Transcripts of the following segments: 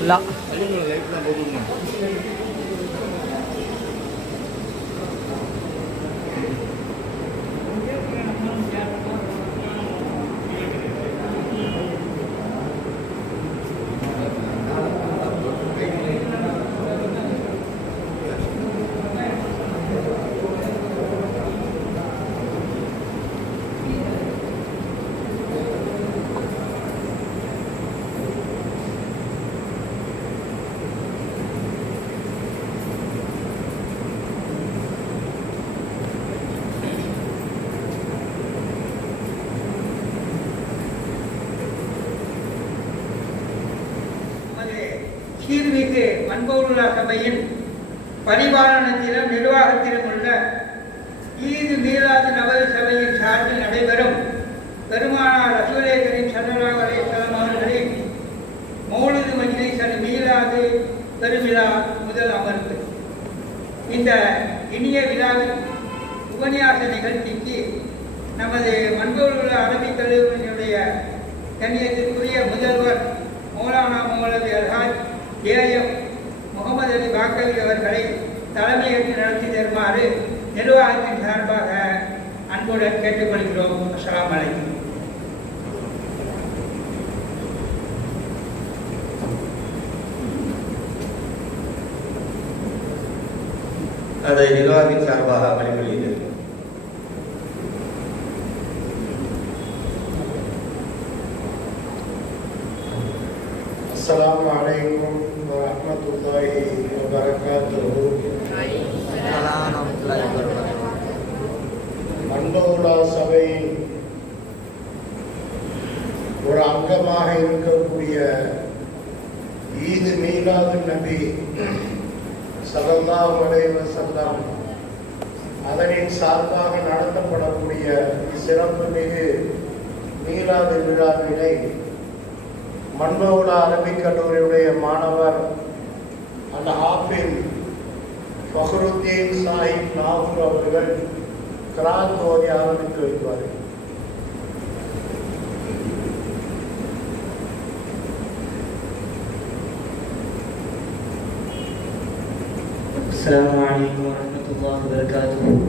Wala. Ayun, live na ba சீர்மிகு சபையின் பரிபாலனத்திலும் நிர்வாகத்திலும் உள்ள ஈது மீலாது நபவி சபையின் சார்பில் நடைபெறும் பெருமானார் ரசூலேகரின் சல்லல்லாஹு அலைஹி வஸல்லம் அவர்களின் மௌலது மஜ்லிஸ் அல் மீலாது பெருமிழா முதல் அமர்வு. இந்த இனிய விழாவின் உபன்யாச நிகழ்ச்சிக்கு நமது மண்பவுலா அரபிக் கல்லூரியினுடைய கண்ணியத்திற்குரிய முதல்வர் மௌலானா மௌலவி அல்ஹாஜ் ஏஎம் தேதி வாக்களி அவர்களை தலைமையேற்று நடத்தி தருமாறு நிர்வாகத்தின் சார்பாக அன்புடன் கேட்டுக்கொள்கிறோம். அஸ்லாம் வலைக்கம் அதை நிர்வாகத்தின் சார்பாக பணிபுரிகிறது அஸ்லாம் வலைக்கும் ورحمة الله وبركاته மண்டோலா சபையின் ஒரு அங்கமாக இருக்கக்கூடிய ஈது மீலாது நபி சல்லல்லாஹு அலைஹி வஸல்லம் அதனின் சார்பாக நடத்தப்படக்கூடிய சிறப்பு மிகு மீலாது விழாவினை மண்பவுலா அரபிக் கல்லூரியுடைய மாணவர் அந்த ஹாஃபில் ஃபஹருத்தீன் சாஹிப் நாகூர் அவர்கள் கிராத் ஓதி ஆரம்பித்து வைப்பார்கள் السلام عليكم ورحمة الله وبركاته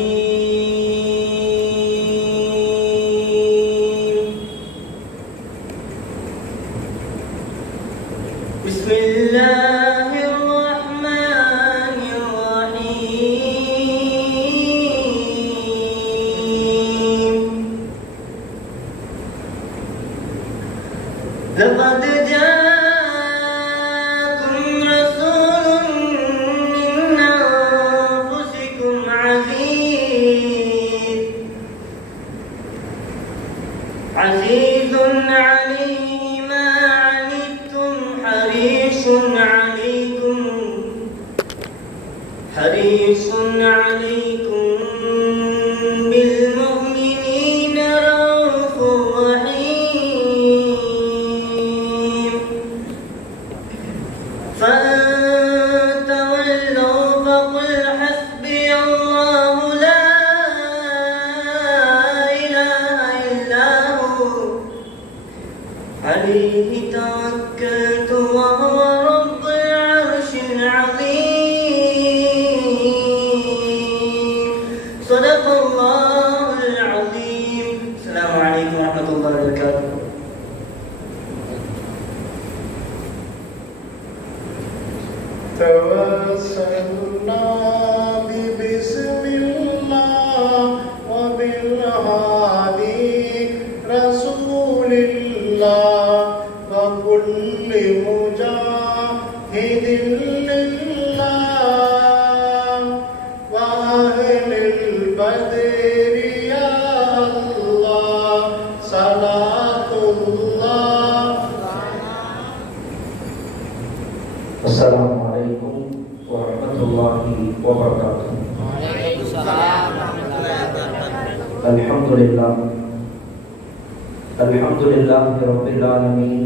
فأ الحمد لله الحمد لله رب العالمين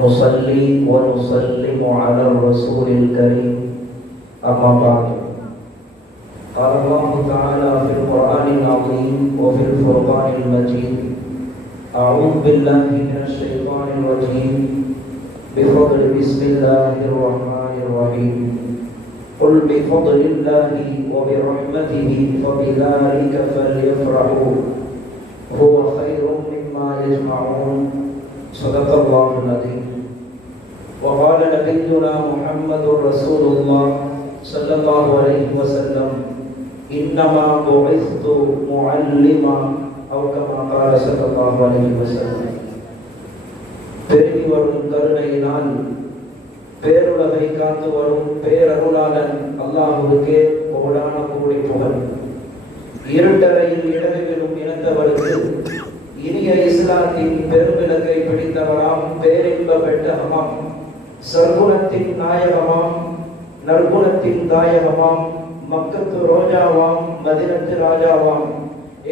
نصلي ونسلم على الرسول الكريم أما بعد. قال الله تعالى في القرآن العظيم وفي الفرقان المجيد أعوذ بالله من الشيطان الرجيم بفضل بسم الله الرحمن الرحيم قل بفضل الله وبرحمته فبذلك فليفرحوا. هو خير مما يجمعون. صدق الله العظيم. وقال نبينا محمد رسول الله صلى الله عليه وسلم انما بعثت معلما او كما قال صلى الله عليه وسلم. تیری ان کا பேருலகை காத்து வரும் பேரருளாளன் அல்லாஹுவுக்கே புகழான கூடி புகழ். இருட்டறையில் இடறிவிடும் இனத்தவருக்கு இனிய இஸ்லாத்தின் பெருவிலகை பிடித்தவராம் பேரின்ப பெட்டகமாம். சர்க்குணத்தின் நாயகமாம் நற்குணத்தின் தாயகமாம் மக்கத்து ரோஜாவாம் மதினத்து ராஜாவாம்.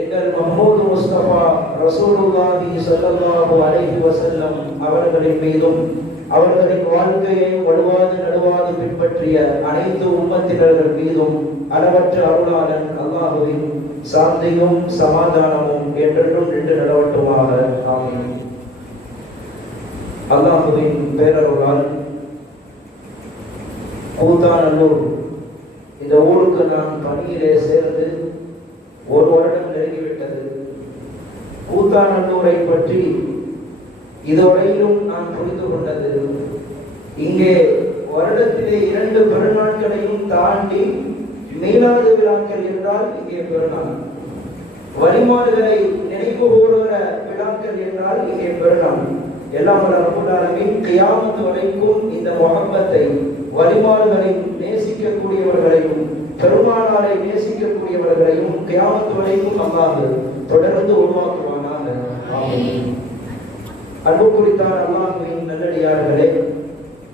எங்கள் மஹமூது முஸ்தபா ரசூலுல்லாஹி ஸல்லல்லாஹு அலைஹி வஸல்லம் அவர்களின் மீதும் அவர்களின் வாழ்க்கையை வலுவாது நடுவாது பின்பற்றிய அனைத்து உம்மத்தினர்கள் மீதும் அளவற்ற அருளாளன் அல்லாஹுவின் சாந்தியும் சமாதானமும் என்றென்றும் நின்று நடவட்டுமாக. ஆமீன். அல்லாஹுவின் பேரருளால் கூத்தானல்லூர் இந்த ஊருக்கு நான் பணியிலே சேர்ந்து ஒரு வருடம் நெருங்கிவிட்டது. கூத்தானல்லூரை பற்றி இதுவரையிலும் நான் புரிந்து கொண்டது. இங்கே வருடத்திலே இரண்டு பெருநாட்களையும் தாண்டி மீளாது விழாக்கள் என்றால் இங்கே பெருநாள். வழிமாடுகளை நினைவு கூறுகிற விழாக்கள் என்றால் இங்கே பெருநாள். எல்லாம் ரபுல்லாலமின் கியாமத்து வரைக்கும் இந்த முகப்பத்தை வழிமாடுகளையும் நேசிக்கக்கூடியவர்களையும் பெருமானாரை நேசிக்கக்கூடியவர்களையும் கியாமத்து வரைக்கும் அல்லாது தொடர்ந்து உருவாக்குவானாக. அன்பு குறித்தார் அல்லாஹுவின் நல்லடியார்களே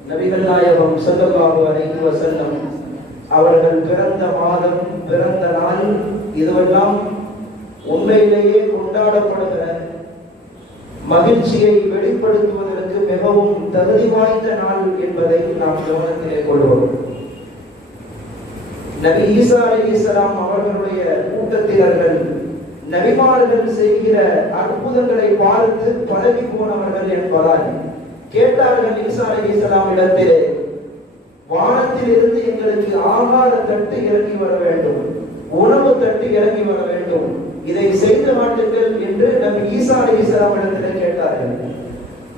நபிகள் நாயகம் ஸல்லல்லாஹு அலைஹி வஸல்லம் அவர்கள் பிறந்த மாதம் பிறந்த நாள் இதுவெல்லாம் உண்மையிலேயே கொண்டாடப்படுகிற மகிழ்ச்சியை வெளிப்படுத்துவதற்கு மிகவும் தகுதி வாய்ந்த நாள் என்பதை நாம் கவனத்திலே கொள்வோம். நபி ஈசா அலைஹிஸ்ஸலாம் அவர்களுடைய கூட்டத்தினர்கள் நபிமார்கள் செய்கிற அற்புதங்களை பார்த்து பழகி போனவர்கள் என்பதால் கேட்டார்கள் ஈசா அலைஹிஸ்ஸலாம் இடத்திலே வானத்தில் இருந்து எங்களுக்கு ஆகார தட்டு இறங்கி வர வேண்டும் உணவு தட்டு இறங்கி வர வேண்டும் இதை செய்து மாட்டுங்கள் என்று நம் ஈசா அலைஹிஸ்ஸலாம் இடத்திலே கேட்டார்கள்.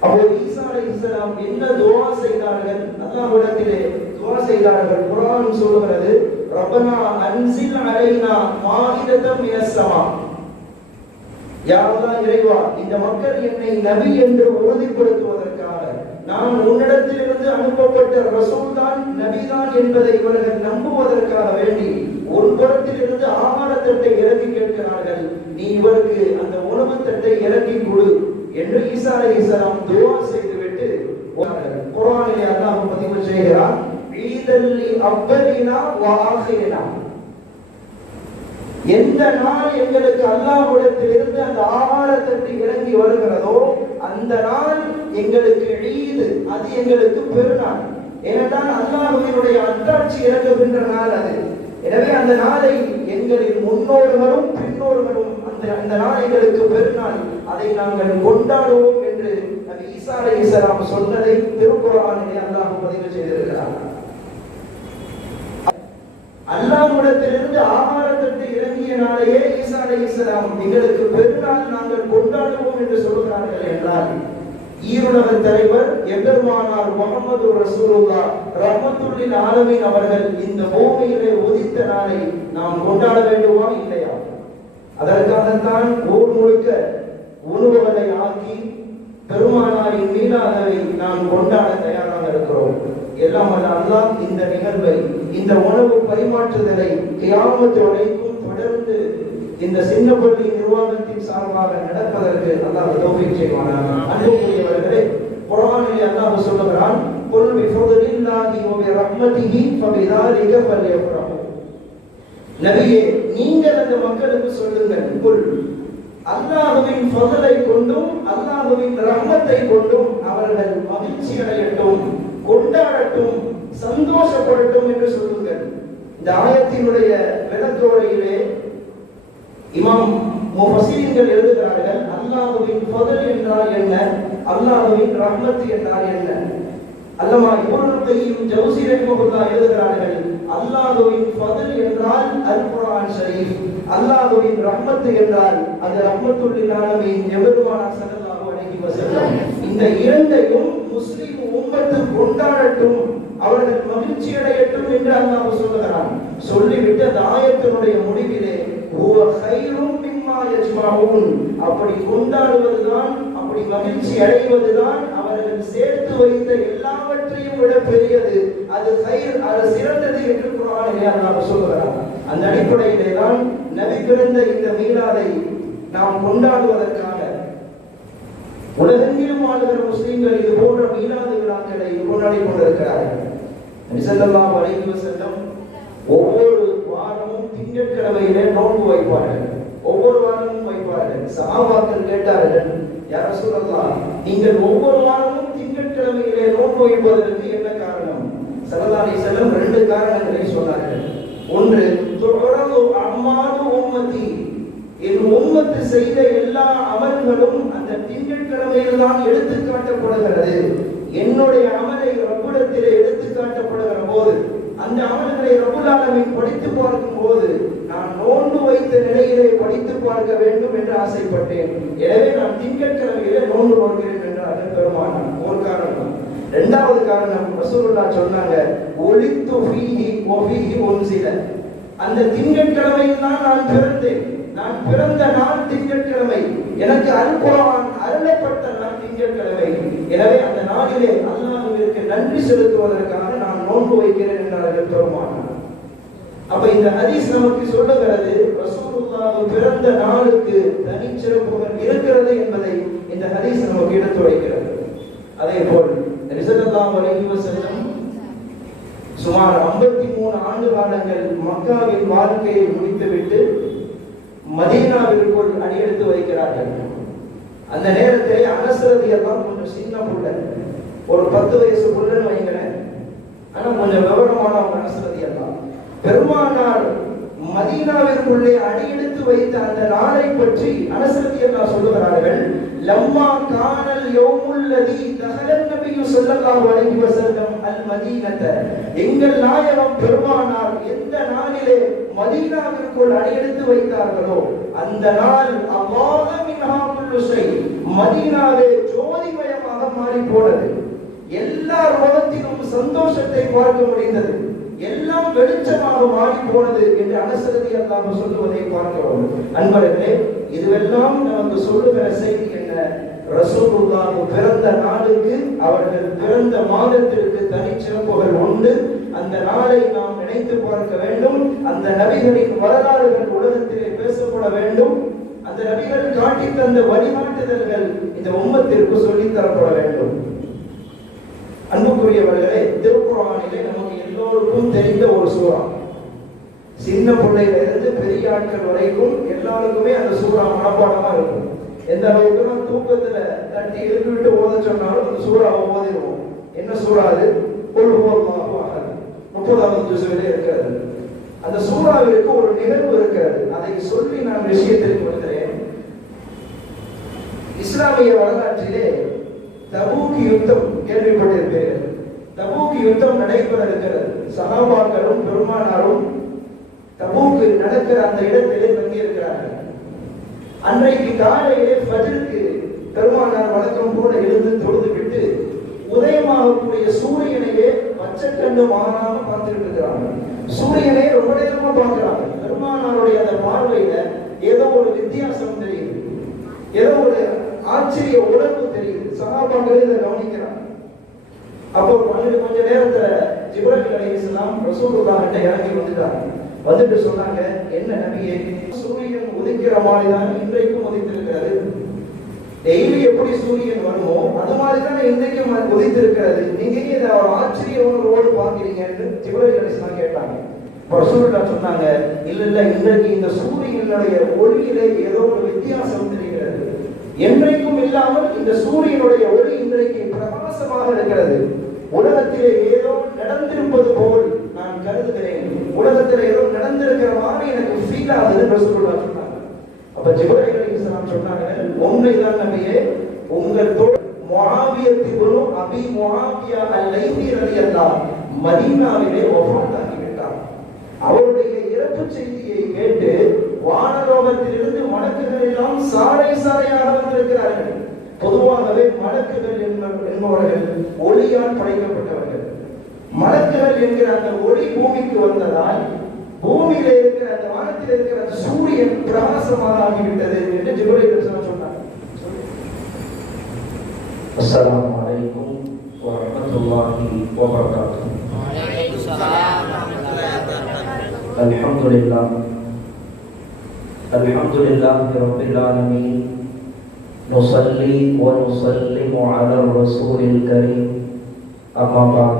அப்போது ஈசா அலைஹிஸ்ஸலாம் என்ன துவா செய்தார்கள்? அல்லாஹ்விடத்திலே துவா செய்தார்கள். குரான் சொல்கிறது ரப்பனா அன்சில் அலைனா மாஇதத்தம் மினஸ் யாரெல்லாம் இறைவா இந்த மக்கள் என்னை நபி என்று உறுதிப்படுத்துவதற்காக நான் உன்னிடத்திலிருந்து அனுப்பப்பட்ட ரசூல் தான் நபிதான் என்பதை இவர்கள் நம்புவதற்காக வேண்டி ஒரு புறத்திலிருந்து ஆகாரத்தட்டை இறக்கி கேட்கிறார்கள். நீ இவருக்கு அந்த உணவு தட்டை இறக்கி கொடு என்று ஈசா அலைஹிஸ்ஸலாம் துஆ செய்துவிட்டு குரானிலே அல்லாஹ் பதிவு செய்கிறார் ஈதல்லி அவ்வலினா வ எந்த நாள் எங்களுக்கு அல்லாஹுடத்திலிருந்து இருந்து அந்த ஆகாரத்திற்கு இறங்கி வருகிறதோ அந்த நாள் எங்களுக்கு ஈது அது எங்களுக்கு பெருநாள். ஏனென்றால் அல்லாஹுவினுடைய அத்தாட்சி இறங்குகின்ற நாள் அது. எனவே அந்த நாளை எங்களின் முன்னோர்களும் பின்னோர்களும் அந்த அந்த நாள் எங்களுக்கு பெருநாள். அதை நாங்கள் கொண்டாடுவோம் என்று நபி ஈசா அலைஹிஸ்ஸலாம் சொன்னதை திருக்குறானிலே அல்லாஹ் பதிவு செய்திருக்கிறார். அல்லாஹ்விடத்திலிருந்து ஆகாரத்திற்கு இறங்கிய நாளையே ஈசா அலைஹிஸ்ஸலாம் எங்களுக்கு பெருநாள் நாங்கள் கொண்டாடுவோம் என்று சொல்கிறார்கள் என்றால் ஈருலக தலைவர் எபெருமானார் முகமது ரசூலுல்லா ரஹ்மத்துல்லில் ஆலமின் அவர்கள் இந்த பூமியிலே உதித்த நாளை நாம் கொண்டாட வேண்டுமா இல்லையா? அதற்காகத்தான் ஊர் முழுக்க உணவுகளை ஆக்கி பெருமானாரின் மீதானவை நாம் கொண்டாட தயாராக இருக்கிறோம். எல்லாம் அல்லாஹ் இந்த நிகழ்வை இந்த உணவு பரிமாற்றுதலை கியாமத்தோடைக்கும் தொடர்ந்து இந்த சின்னப்பள்ளி நிர்வாகத்தின் சார்பாக நடப்பதற்கு அல்லாஹ் தௌஃபீக் செய்வானாக. அன்புக்குரியவர்களே குரானில் அல்லாஹ் சொல்லுகிறான் قل بفضل الله وبرحمته فبذلك فليفرحوا நபியே நீங்கள் அந்த மக்களுக்கு சொல்லுங்கள் குல் அல்லாஹுவின் ஃபضலை கொண்டும் அல்லாஹுவின் ரஹ்மத்தை கொண்டும் அவர்கள் மகிழ்ச்சி அடையட்டும் கொண்டாடட்டும் சந்தோஷப்படட்டும் என்று சொல்லுங்கள். இந்த ஆயத்தினுடைய விளக்கோரையிலே இமாம் முஃபஸீன்கள் எழுதுகிறார்கள் அல்லாஹ்வின் ஃபதல் என்றால் என்ன? அல்லாஹ்வின் ரஹ்மத் என்றால் என்ன? அல்லமா இப்னுல் கையும் ஜௌசி எழுதுகிறார்கள் அல்லாஹ்வின் ஃபதல் என்றால் அல் குர்ஆன் ஷரீஃப். அல்லாஹ்வின் ரஹ்மத் என்றால் அது ரஹ்மத்துல் லில் ஆலமீன் எபெருமானார் ஸல்லல்லாஹு அலைஹி வஸல்லம். இந்த இரண்டையும் முஸ்லிம் உம்மத்து கொண்டாடட்டும் அவர்கள் மகிழ்ச்சி அடையட்டும் என்று அல்லாஹ் சொல்லுகிறான். சொல்லிவிட்டு அந்த ஆயத்தினுடைய முடிவிலே "ஹுவ கைரும் மிம்மா அப்படி கொண்டாடுவதுதான் அப்படி மகிழ்ச்சி அடைவதுதான் அவர்கள் சேர்த்து வைத்த எல்லாவற்றையும் விட பெரியது. அது கயிர் அது சிறந்தது என்று குரானிலே அல்லாஹ் சொல்லுகிறான். அந்த அடிப்படையிலே தான் நபி பிறந்த இந்த மீலாதை நாம் கொண்டாடுவதற்காக உலகெங்கிலும் வாழ்கிற முஸ்லீம்கள் இது போன்ற மீளாத இது கொண்டாடி கொண்டிருக்கிறார்கள். நிசல்லாம் வரைவு செல்லும் ஒவ்வொரு வாரமும் திங்கட்கிழமையிலே நோன்பு வைப்பார்கள். ஒவ்வொரு வாரமும் வைப்பார்கள். சகாபாக்கள் கேட்டார்கள் யார சொல்லலாம் நீங்கள் ஒவ்வொரு வாரமும் திங்கட்கிழமையிலே நோன்பு வைப்பதற்கு என்ன காரணம்? சரதாரி செல்லும் ரெண்டு காரணங்களை சொன்னார்கள். ஒன்று தொடர்ந்து அம்மாது உம்மத்தி. என் உம்மத்து செய்த எல்லா அமல்களும் அந்த திங்கட்கிழமையில் தான் எடுத்து காட்டப்படுகிறது என்னுடைய அமலை ரப்புடத்திலே எடுத்து காட்டப்படுகிற போது அந்த அமல்களை ரப்புல் படித்து பார்க்கும் போது நான் நோன்பு வைத்த நிலையிலே படித்து பார்க்க வேண்டும் என்று ஆசைப்பட்டேன். எனவே நான் திங்கட்கிழமையிலே நோன்பு பார்க்கிறேன் என்றார்கள் பெருமானார். ஒரு காரணம். இரண்டாவது காரணம் ரசூலுல்லா சொன்னாங்க ஒளித்து ஃபீஹி ஒஃபீஹி ஒன்சில. அந்த திங்கட்கிழமையில் தான் நான் பிறந்தேன். நான் பிறந்த நாள் திங்கட்கிழமை. எனக்கு அல்குரான் அருளப்பட்ட நாள் திங்கட்கிழமை. எனவே அந்த நாளிலே அல்லாஹ்விற்கு நன்றி செலுத்துவதற்காக நான் நோன்பு வைக்கிறேன் என்றார்கள் பெருமானார் அப்ப இந்த ஹதீஸ் நமக்கு சொல்லுகிறது ரசூலுல்லாஹ் பிறந்த நாளுக்கு தனிச்சிறப்புகள் இருக்கிறது என்பதை இந்த ஹதீஸ் நமக்கு எடுத்து வைக்கிறது. அதே போல் ரிசல்லாஹு அலைஹி வஸல்லம் சுமார் 53 ஆண்டு காலங்கள் மக்காவின் வாழ்க்கையை முடித்துவிட்டு மதீனாவிற்குள் அடியெடுத்து வைக்கிறார்கள். அந்த நேரத்தில் அனசரதி எல்லாம் கொஞ்சம் சின்ன புள்ள ஒரு பத்து வயசு புள்ளன்னு வைங்களேன். ஆனா கொஞ்சம் விவரமானவங்க அனசரதி எல்லாம் பெருமானார் மதீனாவிற்குள்ளே அடியெடுத்து வைத்த அந்த நாளை பற்றி அனசரதி அல்லா சொல்லுகிறார்கள். லம்மா காணல் யோமுல்லதி தஹலன் நபியு ஸல்லல்லாஹு அலைஹி வஸல்லம் அல் மதீனத. எங்கள் நாயகம் பெருமானார் எந்த நாளிலே மதீனாவிற்குள் அடியெடுத்து வைத்தார்களோ அந்த நாள் அல்லாஹ் மின்ஹா குல்லு ஷை மதீனாவே ஜோதிமயமாக மாறி போனது. எல்லா ரோகத்திலும் சந்தோஷத்தை பார்க்க முடிந்தது. எல்லாம் வெளிச்சமாக மாறி போனது என்று அனுசரதி அல்லாம சொல்லுவதை பார்க்கிறோம். அன்பர்களே இதுவெல்லாம் நமக்கு சொல்லுகிற செய்தி என்ன? ரசூலுல்லாஹ் பிறந்த நாளுக்கு அவர்கள் பிறந்த மாதத்திற்கு தனிச்சிறப்புகள் உண்டு. அந்த நாளை நாம் நினைத்து பார்க்க வேண்டும். அந்த நபிகளின் வரலாறுகள் உலகத்திலே பேசப்பட வேண்டும். அந்த நபிகள் காட்டி தந்த வழிகாட்டுதல்கள் இந்த உம்மத்திற்கு சொல்லித் தரப்பட வேண்டும். அன்புக்குரியவர்களே திருக்குறானிலே நமக்கு எல்லோருக்கும் தெரிந்த ஒரு சூறா. சின்ன பிள்ளையில இருந்து பெரிய ஆட்கள் வரைக்கும் எல்லாருக்குமே அந்த சூறா மனப்பாடமா இருக்கும். எந்த அளவுக்கு நம்ம தூக்கத்துல தட்டி எழுப்பி விட்டு ஓத சொன்னாலும் அந்த சூறாவை ஓதிடுவோம். என்ன சூறா அது? கொள்வோமாக முப்பதாவது ஜுசுவிலே இருக்கிறது. அந்த சூறாவிற்கு ஒரு நிகழ்வு இருக்கிறது. அதை சொல்லி நான் விஷயத்திற்கு வருகிறேன் இஸ்லாமிய வரலாற்றிலே தபூக்கு யுத்தம் கேள்விப்பட்டிருப்பீர்கள். தபூக்கு யுத்தம் நடைபெற இருக்கிறது சகாபாக்களும் பெருமானாரும் தபூக்கு நடக்கிற அந்த இடத்திலே தங்கியிருக்கிறார்கள். அன்றைக்கு காலையிலே ஃபஜ்ருக்கு பெருமானார் வழக்கம் போல எழுந்து தொழுது விட்டு உதயமாகக்கூடிய சூரியனையே பச்சைக்கண்ணு மாறாம பார்த்துட்டு இருக்கிறாங்க சூரியனை ரொம்ப நேரமா பார்க்கிறாங்க. பெருமானாருடைய அந்த பார்வையில ஏதோ ஒரு வித்தியாசம் தெரியுது. ஏதோ ஒரு ஆச்சரிய உணர்வு தெரியுது சகாபாக்கள் இதை கவனிக்கிறாங்க. அப்போ கொஞ்சம் கொஞ்ச நேரத்துல ஜிப்ரல் அலைஹிஸ்ஸலாம் ரசூலுல்லா கிட்ட இறங்கி வந்துட்டாங்க. வந்துட்டு சொன்னாங்க என்ன நபியே சூரியன் உதிக்கிற மாதிரி தான் இன்றைக்கும் உதித்திருக்கிறது. டெய்லி எப்படி சூரியன் வருமோ அது மாதிரி தானே இன்றைக்கும் உதித்திருக்கிறது. நீங்க ஏன் இதை ஒரு ஆச்சரிய உணர்வோடு பார்க்கிறீங்கன்னு ஜிப்ரல் அலைஹிஸ்ஸலாம் கேட்டாங்க. இப்போ சொன்னாங்க இல்ல இல்ல இன்றைக்கு இந்த சூரியனுடைய ஒளியிலே ஏதோ ஒரு வித்தியாசம் தெரிகிறது. என்றைக்கும் இல்லாமல் இந்த சூரியனுடைய ஒளி இன்றைக்கு பிரகாசமாக இருக்கிறது. உலகத்திலே ஏதோ நடந்திருப்பது போல் நான் கருதுகிறேன். உலகத்தில் ஏதோ நடந்திருக்கிற மாதிரி எனக்கு ஃபீல் ஆகுதுன்னு ரசூலுல்லாஹ் சொன்னாங்க அப்ப ஜிப்ரீல் அலைஹிஸ்ஸலாம் சொன்னாங்க உண்மைதான் நம்பியே உங்கள் தோல் முஆவியத் அபி முஆவியா அல்-லைதி ரலியல்லாஹ் மதீனாவிலே வஃபாத்தாகி அவருடைய இறப்பு செய்தியை கேட்டு வானலோகத்திலிருந்து மலக்குகள் எல்லாம் சாலை சாலையாக வந்திருக்கிறார்கள் பொதுவாகவே மலக்குகள் என்பவர்கள் ஒளியால் படைக்கப்பட்டவர்கள். மலக்குகள் என்கிற அந்த ஒளி பூமிக்கு வந்ததால் பூமியில இருக்கிற அந்த வானத்தில் இருக்கிற அந்த சூரியன் பிரகாசமாக என்று ஜிபுரேசன் சொன்னார். அஸ்ஸலாமு அலைக்கும் வரஹ்மத்துல்லாஹி الحمد لله رب العالمين نصلي ونسلم على الرسول الكريم أما بعد۔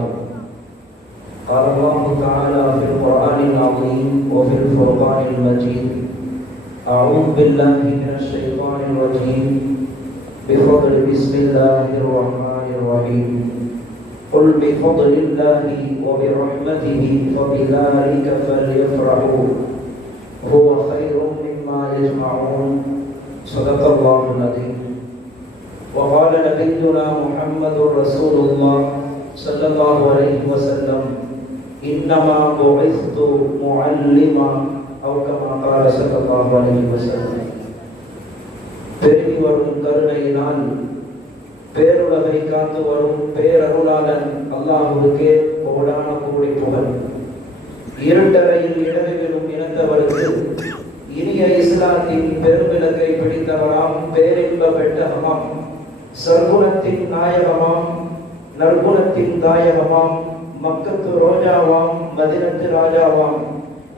قال الله تعالى في القرآن العظيم وفي الفرقان المجيد أعوذ بالله من الشيطان الرجيم بفضل بسم الله الرحمن الرحيم قل بفضل الله وبرحمته فبذلك فليفرحوا۔ هو خير يجمعون صدق الله العظيم وقال نبينا محمد رسول الله صلى الله عليه وسلم إنما بعثت معلما أو كما قال صلى الله عليه وسلم பெருகி வரும் கருணையினால் பேருலகை காத்து வரும் பேரருளாளன் அல்லாஹுவுக்கே கோடான கூடி புகழ் இருட்டறையில் இடறிவிடும் இனத்தவருக்கு இனிய இஸ்லாத்தின் பெருமிளகை பிடித்தவராம் பேரின்ப பெட்டகமாம் சர்க்குணத்தின் நாயகமாம் நற்குணத்தின் தாயகமாம் மக்கத்து ரோஜாவாம் மதினத்து ராஜாவாம்.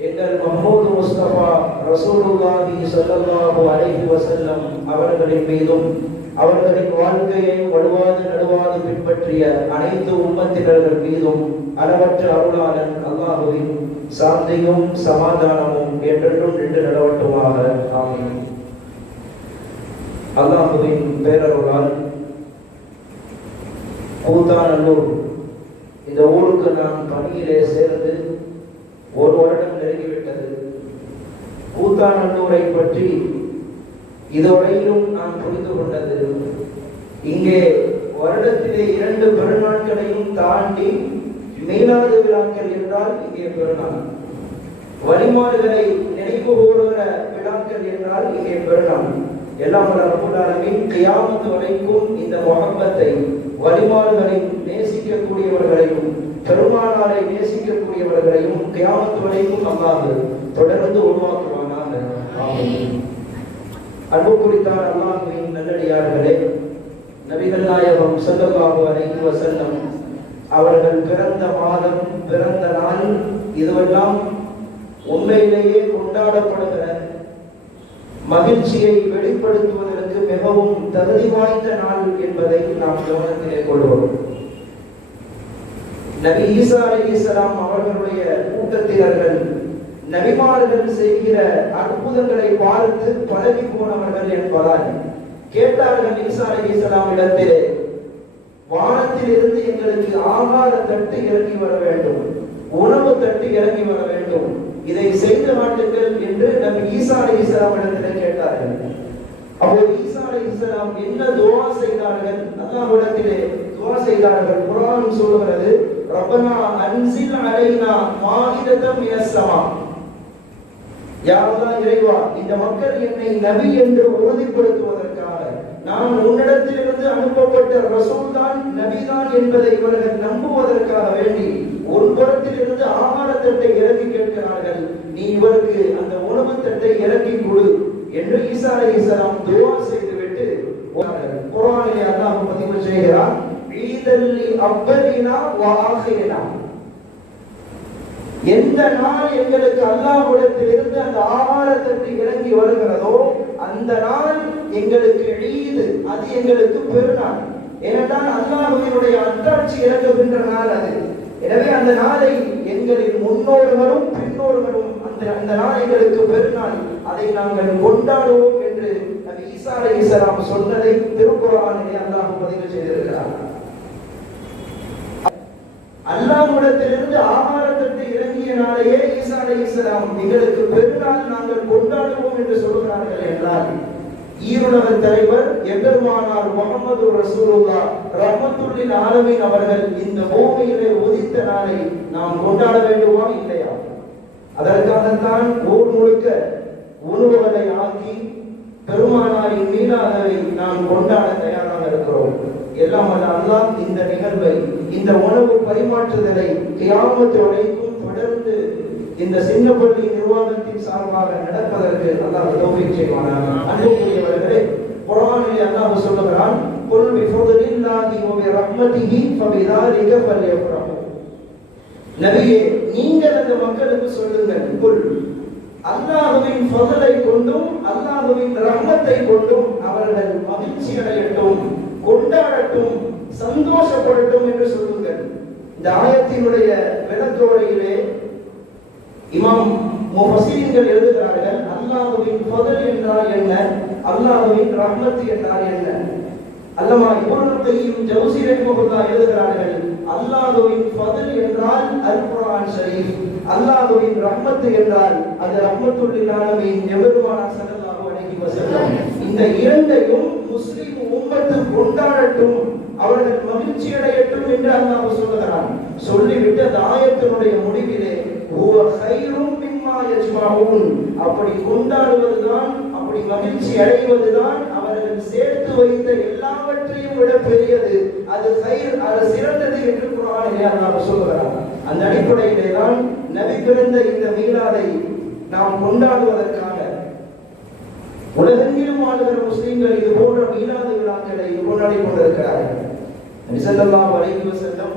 எங்கள் மஹமூது முஸ்தபா ரசூலுல்லாஹி ஸல்லல்லாஹு அலைஹி வஸல்லம் அவர்களின் மீதும் அவர்களின் வாழ்க்கையை வலுவாது நடுவாது பின்பற்றிய அனைத்து உம்மத்தினர்கள் மீதும் அளவற்ற அருளாளன் அல்லாஹுவின் சாந்தியும் சமாதானமும் என்றென்றும் நின்று நிலவட்டுமாக ஆமீன். அல்லாஹுவின் பேரருளால் கூத்தாநல்லூர் இந்த ஊருக்கு நான் பணியிலே சேர்ந்து ஒரு வருடம் நெருங்கிவிட்டது. கூத்தாநல்லூரை பற்றி இதுவரையிலும் நான் புரிந்து கொண்டது. இங்கே வருடத்திலே இரண்டு பெருநாட்களையும் தாண்டி மேலாத விழாக்கள் என்றால் இங்கே பெருநாள். வழிமாறுகளை நினைவு கூறுகிற விழாக்கள் என்றால் இங்கே பெருநாள். எல்லாம் வல்ல ரப்பல் வரைக்கும் இந்த முகப்பத்தை வழிமாறுகளை நேசிக்கக்கூடியவர்களையும் பெருமானாரை நேசிக்கக்கூடியவர்களையும் கியாமத்து வரைக்கும் அல்லாது தொடர்ந்து உருவாக்குவானாக. அன்பு குறித்தார் அல்லாஹுவின் நல்லடியார்களே நபிகள் நாயகம் ஸல்லல்லாஹு அலைஹி வசல்லம் அவர்கள் பிறந்த மாதம் பிறந்த நாள் இதுவெல்லாம் உண்மையிலேயே கொண்டாடப்படுகிற மகிழ்ச்சியை வெளிப்படுத்துவதற்கு மிகவும் தகுதி வாய்ந்த நாள் என்பதை நாம் கவனத்திலே கொள்வோம். நபி ஈசா அலைஹிஸ்ஸலாம் அவர்களுடைய கூட்டத்தினர்கள் நபிமார்கள் செய்கிற அற்புதங்களை பார்த்து பழகி போனவர்கள் என்பதால் கேட்டார்கள் ஈசா அலைஹிஸ்ஸலாம் இடத்திலே வானத்திலிருந்து எங்களுக்கு ஆகார தட்டு இறங்கி வர வேண்டும். உணவு தட்டு இறங்கி வர வேண்டும். இதை செய்து மாட்டுங்கள் என்று நம் ஈசா அலி இஸ்லாம் இடத்துல கேட்டார்கள். அப்போ ஈசா அலைஹிஸ்ஸலாம் என்ன துவா செய்தார்கள்? அல்லாஹ்விடத்திலே துவா செய்தார்கள். குர்ஆன் சொல்கிறது ரப்பனா அன்சில் அலைனா மாஇதத்தம் மினஸ் யாரெல்லாம் இறைவா இந்த மக்கள் என்னை நபி என்று உறுதிப்படுத்துவதற்காக நான் உன்னிடத்திலிருந்து அனுப்பப்பட்ட ரசூல் தான் நபிதான் என்பதை இவர்கள் நம்புவதற்காக வேண்டி ஒரு புறத்திலிருந்து ஆகாரத்தட்டை இறக்கி கேட்கிறார்கள். நீ இவருக்கு அந்த உணவு தட்டை இறக்கி கொடு என்று ஈசா அலைஹிஸ்ஸலாம் துவா செய்துவிட்டு குர்ஆனிலே அல்லாஹ் பதிவு செய்கிறார் ஈதல்லி அப்பரினா வ எந்த நாள் எங்களுக்கு அல்லாஹ்விடத்தில் இருந்து அந்த ஆகாரத்திற்கு இறங்கி வருகிறதோ அந்த நாள் எங்களுக்கு ஈது அது எங்களுக்கு பெருநாள். ஏனென்றால் அல்லாஹ்வினுடைய அத்தாட்சி இறங்குகின்ற நாள் அது. எனவே அந்த நாளை எங்களின் முன்னோர்களும் பின்னோர்களும் அந்த அந்த நாள் எங்களுக்கு பெருநாள். அதை நாங்கள் கொண்டாடுவோம் என்று நபி ஈசா அலைஹிஸ்ஸலாம் சொன்னதை திருக்குறானிலே அல்லாஹ் பதிவு செய்திருக்கிறார். அல்லாஹ்விடத்திலிருந்து ஆகாரத்திற்கு இறங்கிய நாளையே ஈசா அலைஹிஸ்ஸலாம் எங்களுக்கு பெருநாள் நாங்கள் கொண்டாடுவோம் என்று சொல்கிறார்கள் என்றால் ஈருலக தலைவர் எம்பெருமானார் முகமது ரசூலுல்லா ரஹமத்துல்லின் ஆலமின் அவர்கள் இந்த பூமியிலே உதித்த நாளை நாம் கொண்டாட வேண்டுமா இல்லையா? அதற்காகத்தான் ஊர் முழுக்க உணவுகளை ஆக்கி பெருமானாரின் மீனாதவை நாம் கொண்டாட தயாராக இருக்கிறோம். எல்லாம் வல்ல அல்லாஹ் இந்த நிகழ்வை இந்த உணவு பரிமாற்றுதலை கியாமத்து வரைக்கும் தொடர்ந்து இந்த சின்னப்பள்ளி நிர்வாகத்தின் சார்பாக நடப்பதற்கு அல்லாஹ் தௌஃபீக் செய்வானாக. அன்புக்குரியவர்களே குரானில் அல்லாஹ் சொல்லுகிறான் குல் பிஃபதுலில்லாஹி வ பிரஹ்மதிஹி ஃபபிதாலிக ஃபல்யஃப்ரஹு. நபியே நீங்கள் அந்த மக்களுக்கு சொல்லுங்கள் குல் அல்லாஹுவின் ஃபதலை கொண்டும் அல்லாஹுவின் ரஹ்மத்தை கொண்டும் அவர்கள் மகிழ்ச்சி அடையட்டும் கொண்டாடட்டும் சந்தோஷப்படட்டும் என்று சொல்லுங்கள். இந்த ஆயத்தினுடைய விளக்கோரையிலே இமாம் முஃபஸீன்கள் எழுதுகிறார்கள் அல்லாஹுவின் ஃபதல் என்றால் என்ன? அல்லாஹுவின் ரஹ்மத் என்றால் என்ன? அல்லமா இப்னு கையும் ஜௌசி எழுதுகிறார்கள் அல்லாஹுவின் ஃபதல் என்றால் அல் குர்ஆன் ஷரீஃப். அல்லாஹுவின் ரஹ்மத் என்றால் அது ரஹ்மத்துல் லில் ஆலமீன். எபெருமானார் ஸல்லல்லாஹு அலைஹி வஸல்லம் இந்த இரண்டையும் முஸ்லிம் உம்மத்து கொண்டாடட்டும். அவர்கள் மகிழ்ச்சி அடையட்டும் என்று அல்லாஹ் சொல்லுகிறான். சொல்லிவிட்டு அந்த ஆயத்தினுடைய முடிவிலே அப்படி கொண்டாடுவதுதான் அப்படி மகிழ்ச்சி அடைவதுதான் அவர்கள் சேர்த்து வைத்த எல்லாவற்றையும் விட பெரியது. அது அது சிறந்தது என்று குர்ஆனிலே அல்லாஹ் சொல்லுகிறான். அந்த அடிப்படையிலே தான் நபி பிறந்த இந்த மீலாதை நாம் கொண்டாடுவதற்காக உலகெங்கிலும் வாழ்கிற முஸ்லிம்கள் இது போன்ற மீலாது விழாக்களை கொண்டாடி கொண்டிருக்கிறார்கள் நிசல்லல்லாஹு அலைஹி வஸல்லம்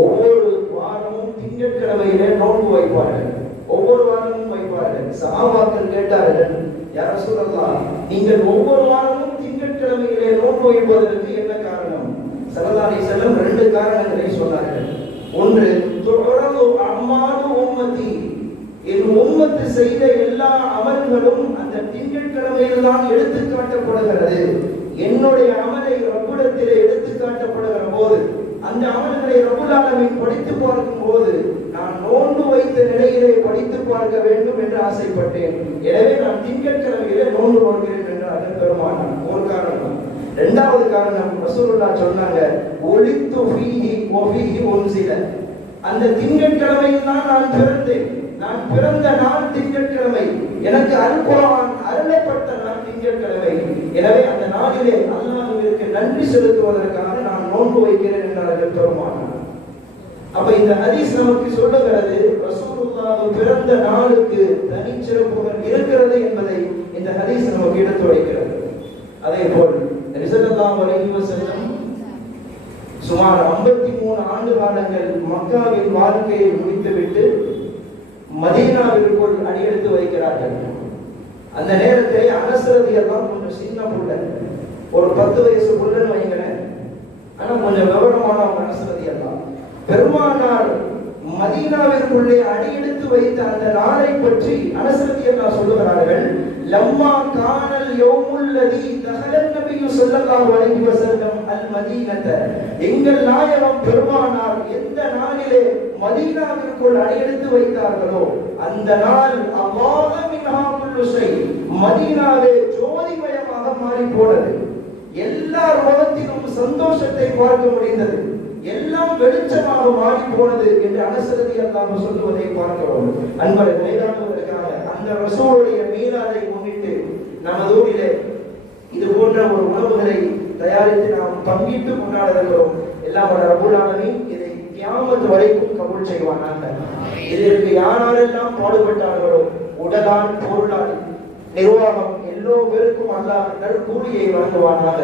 ஒவ்வொரு வாரமும் திங்கட்கிழமையிலே நோன்பு வைப்பார்கள். ஒவ்வொரு வாரமும் வைப்பார்கள். சஹாபாக்கள் கேட்டார்கள் யார சொல்லலாம் நீங்கள் ஒவ்வொரு வாரமும் திங்கட்கிழமையிலே நோன்பு வைப்பதற்கு என்ன காரணம்? சரதாரி செல்லும் ரெண்டு காரணங்களை சொன்னார்கள். ஒன்று தொடர்ந்து அம்மாது உம்மதி. என் உம்மத்து செய்த எல்லா அமல்களும் அந்த திங்கட்கிழமையில் தான் எடுத்து காட்டப்படுகிறது. என்னுடைய அமலை ரப்பிடத்திலே எடுத்து காட்டப்படுகிற போது அந்த அமல்களை ரப்புல் படித்து பார்க்கும் போது நான் நோன்பு வைத்த நிலையிலே படித்து பார்க்க வேண்டும் என்று ஆசைப்பட்டேன். எனவே நான் திங்கட்கிழமையிலே நோன்பு கொள்கிறேன் என்று அதன் பெருமானார் ஒரு காரணம். இரண்டாவது காரணம் ரசூலுல்லாஹ் சொன்னாங்க ஒளித்து ஃபீஹி சில அந்த திங்கட்கிழமையில் தான் நான் பிறந்தேன். நான் பிறந்த நாள் திங்கட்கிழமை. எனக்கு அல்குரான் அருளப்பட்ட நாள் திங்கட்கிழமை. எனவே அந்த நாளிலே அல்லாஹ்விற்கு நன்றி செலுத்துவதற்காக நான் நோன்பு வைக்கிறேன் என்றார்கள் பெருமானார் அப்ப இந்த ஹதீஸ் நமக்கு சொல்லுகிறது ரசூலுல்லாஹ் பிறந்த நாளுக்கு தனிச்சிறப்புகள் இருக்கிறது என்பதை இந்த ஹதீஸ் நமக்கு எடுத்து வைக்கிறது. அதே போல் ரிசல்லாஹு அலைஹி வஸல்லம் சுமார் 53 ஆண்டு காலங்கள் மக்காவின் வாழ்க்கையை முடித்துவிட்டு மதீனாவிற்குள் அடியெடுத்து வைக்கிறார்கள். அந்த நேரத்தில் அனசரதி எல்லாம் கொஞ்சம் சின்ன புள்ள. ஒரு பத்து வயசு புள்ளன்னு வைங்களேன். ஆனா கொஞ்சம் விவரமான அனசரதி எல்லாம் பெருமானார் மதீனாவிற்குள்ளே அடியெடுத்து வைத்த அந்த நாளை பற்றி அனசரதி அல்லா சொல்லுகிறார்கள். லம்மா கானல் யோமுல்லதி தகலன் நபியு ஸல்லல்லாஹு அலைஹி வஸல்லம் அல் மதீனத. எங்கள் நாயகம் பெருமானார் எந்த நாளிலே மதீனாவிற்குள் அடியெடுத்து வைத்தார்களோ அந்த நாள் அல்லாஹ மின்ஹா குல்லு ஷை மதீனாவே ஜோதிமயமாக மாறி போனது. எல்லா முகத்திலும் சந்தோஷத்தை பார்க்க முடிந்தது. எல்லாம் வெளிச்சமாக மாறி போனது என்று அனசரதி அல்லாம சொல்லுவதை பார்க்கிறோம். அன்பரை நிலைநாட்டுவதற்காக அந்த ரசூலுடைய மீனாதை முன்னிட்டு நமது ஊரிலே இது போன்ற ஒரு உணவுகளை தயாரித்து நாம் பங்கிட்டு கொண்டாடுகிறோம் எல்லாம் வல்ல ரபுல் இதை கியாமத்து வரைக்கும் கபூல் செய்வானாக. இதற்கு யாரெல்லாம் பாடுபட்டார்களோ உடலால் பொருளால் நிர்வாகம் எல்லோ பேருக்கும் அல்லாஹ் நற்கூலியை வழங்குவானாக.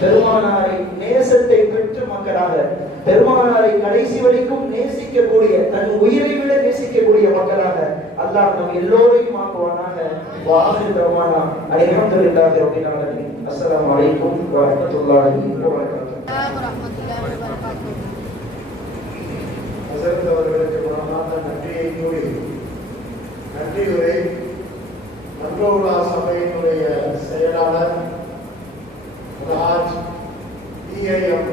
பெருமானாரை நேசத்தை பெற்று மக்களாக. பெருமானாரை கடைசி வரைக்கும் நேசிக்கக்கூடிய தன் உயிரை விட நேசிக்கக்கூடிய மக்களாக அல்லாஹ் நம் எல்லோரையும் ஆக்குவானாக. வாஹிர் தர்மானா அல்ஹம்துலில்லாஹி ரப்பில் ஆலமீன். அஸ்ஸலாமு அலைக்கும் வரமத்துல்லாஹி வபரகாத்துஹு. அவர்களுக்கு மனமார்ந்த நன்றியை கூறி நன்றி உரை மன்றோலா சபையினுடைய செயலாளர் ராஜ் பிஐஎம்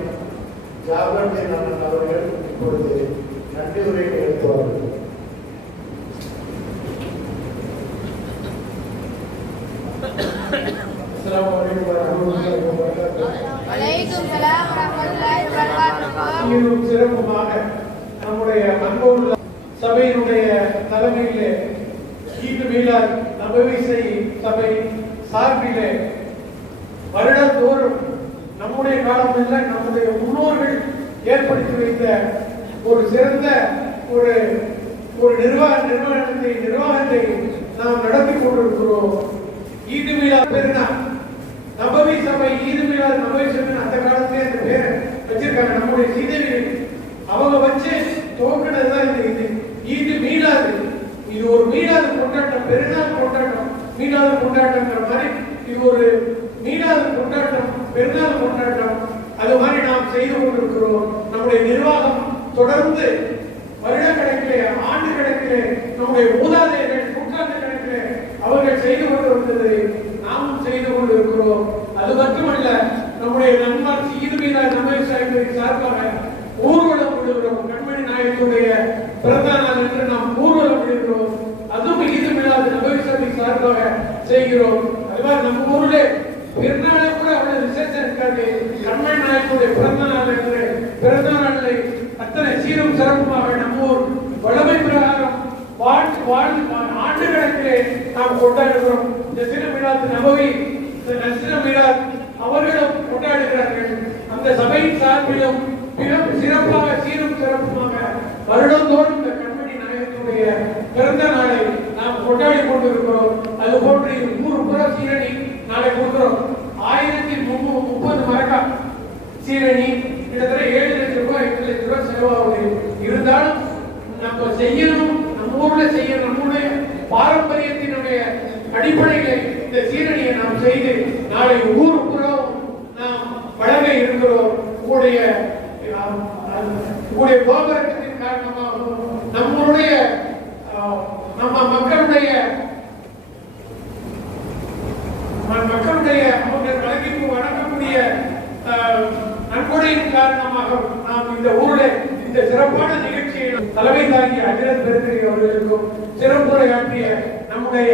ஜாபர்தீன் அண்ணன் அவர்கள் இப்பொழுது உரை நிகழ்த்துவார்கள் السلام عليكم ورحمة الله وبركاته வலைக்கும் சலாம் வரமத்துல்லாஹி வபரகாத்துஹு சீரும் சிறப்புமாக நம்முடைய அன்போடு சபையினுடைய தலைமையிலே ஈது மீலாத் தமிழிசை சபை சார்பிலே வருடந்தோறும் நம்முடைய காலமில்ல நம்முடைய முன்னோர்கள் ஏற்படுத்தி வைத்த ஒரு சிறந்த ஒரு ஒரு நிர்வாக நிறுவனத்தை நிர்வாகத்தை நாம் நடத்தி கொண்டிருக்கிறோம். ஈது விழா பெருநாள் நபவி சபை ஈது விழா நபவி சபை அந்த காலத்திலே அந்த பேரை வச்சிருக்காங்க. நம்முடைய சீதேவிகள் அவங்க வச்சு துவக்கினது தான் இந்த இது ஈது மீலாது இது ஒரு மீலாது கொண்டாட்டம் பெருநாள் மீனாத கொண்டாட்டங்கிற மாதிரி இது ஒரு மீனாத கொண்டாட்டம் பெருநாள் கொண்டாட்டம். அது மாதிரி நாம் செய்து கொண்டிருக்கிறோம். நம்முடைய நிர்வாகம் தொடர்ந்து வருட கணக்கிலே ஆண்டு கணக்கிலே நம்முடைய மூதாதையர்கள் நூற்றாண்டு கணக்கிலே அவர்கள் செய்து கொண்டு நாமும் செய்து கொண்டு இருக்கிறோம் அது மட்டுமல்ல நம்முடைய நண்பர் ஈது மீதா ரமேஷ் சாஹிப்பின் சார்பாக ஊர்வலம் விடுகிறோம் கண்மணி நாயகத்துடைய பிறந்த நாள் என்று நாம் ஊர்வலம் விடுகிறோம் அதுவும் ஈது மீலாது ரமேஷ் சாஹிப் சார்பாக செய்கிறோம். அது மாதிரி நம்ம ஊர்ல பிறநாளை கூட அவ்வளவு விசேஷம் இருக்காது. கண்மணி நாயக்குடைய பிறந்த நாள் என்று பிறந்த நாளை அத்தனை சீரும் சிறப்புமாக நம்ம ஊர் வளமை பிரகாரம் வாழ் வாழ் ஆண்டு கணக்கிலே நாம் கொண்டாடுகிறோம். இந்த சிறுமிழாத்து நபவி இந்த நசிர அவர்களும் கொண்டாடுகிறார்கள். அந்த சபையின் சார்பிலும் மிக சிறப்பாக சீரும் சிறப்புமாக வருடந்தோறும் இந்த கண்மணி நாயகத்துடைய பிறந்த நாளை நாம் கொண்டாடி கொண்டிருக்கிறோம். அது போன்று நூறு புற சீரணி நாளை கொடுக்கிறோம். ஆயிரத்தி முன்னூறு முப்பது மரக்கா சீரணி கிட்டத்தட்ட ஏழு லட்சம் ரூபாய் எட்டு லட்சம் ரூபாய் செலவாகுது. இருந்தாலும் நம்ம செய்யணும் நம்ம ஊர்ல செய்யணும் நம்முடைய பாரம்பரியத்தினுடைய அடிப்படையில் இந்த சீரணியை நாம் செய்து நாளை ஊர் இந்த ஊரில் இந்த சிறப்பான நிகழ்ச்சியில் தலைமை தாங்கிய அஜரத் பெருந்திரி அவர்களுக்கும் சிறப்புரை ஆற்றிய நம்முடைய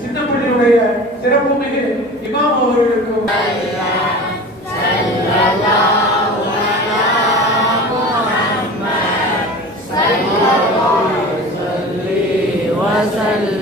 சின்னப்பள்ளியுடைய சிறப்பு மிகு இமாம் அவர்களுக்கும். Thank